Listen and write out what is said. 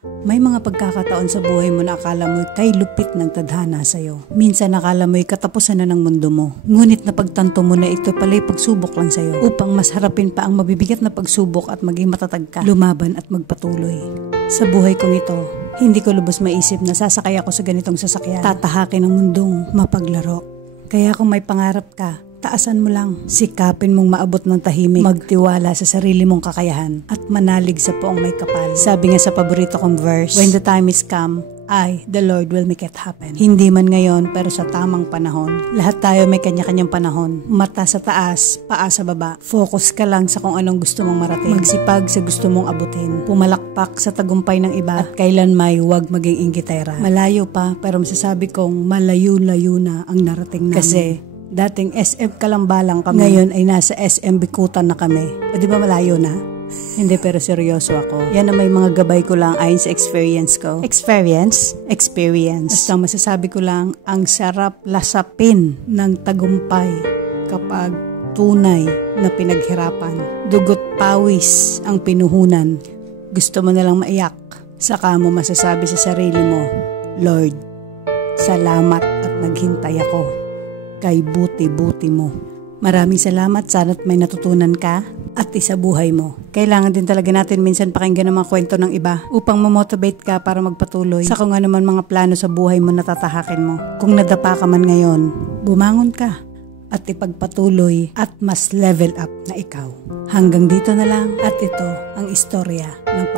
May mga pagkakataon sa buhay mo na akala mo'y kay lupit ng tadhana sa'yo. Minsan akala mo'y katapusan na ng mundo mo. Ngunit napagtanto mo na ito pala'y pagsubok lang sa'yo upang mas harapin pa ang mabibigat na pagsubok at maging matatag ka, lumaban at magpatuloy. Sa buhay kong ito, hindi ko lubos maisip na sasakay ako sa ganitong sasakyan. Tatahakin ang mundong mapaglaro. Kaya kung may pangarap ka, taasan mo lang. Sikapin mong maabot ng tahimik. Magtiwala sa sarili mong kakayahan at manalig sa poong may kapal. Sabi nga sa paborito kong verse, when the time is come, I, the Lord, will make it happen. Hindi man ngayon, pero sa tamang panahon. Lahat tayo may kanya-kanyang panahon. Mata sa taas, paa sa baba. Focus ka lang sa kung anong gusto mong marating. Magsipag sa gusto mong abutin. Pumalakpak sa tagumpay ng iba at kailan may huwag maging inggitera. Malayo pa, pero masasabi kong malayo-layo na ang narating namin. Kasi dating SM Kalambalang kami. Ngayon ay nasa SM Bikutan na kami. O di ba malayo na? Hindi, pero seryoso ako. Yan na may mga gabay ko lang ayon sa experience ko. Experience? Experience. Basta masasabi ko lang, ang sarap lasapin ng tagumpay kapag tunay na pinaghirapan. Dugot pawis ang pinuhunan. Gusto mo nalang maiyak. Saka mo masasabi sa sarili mo, Lord, salamat at naghintay ako. Kay buti-buti mo. Maraming salamat, sana't may natutunan ka at isabuhay mo. Kailangan din talaga natin minsan pakinggan ang mga kwento ng iba upang mamotivate ka para magpatuloy sa kung ano man mga plano sa buhay mo na tatahakin mo. Kung nadapa ka man ngayon, bumangon ka at ipagpatuloy at mas level up na ikaw. Hanggang dito na lang at ito ang istorya ng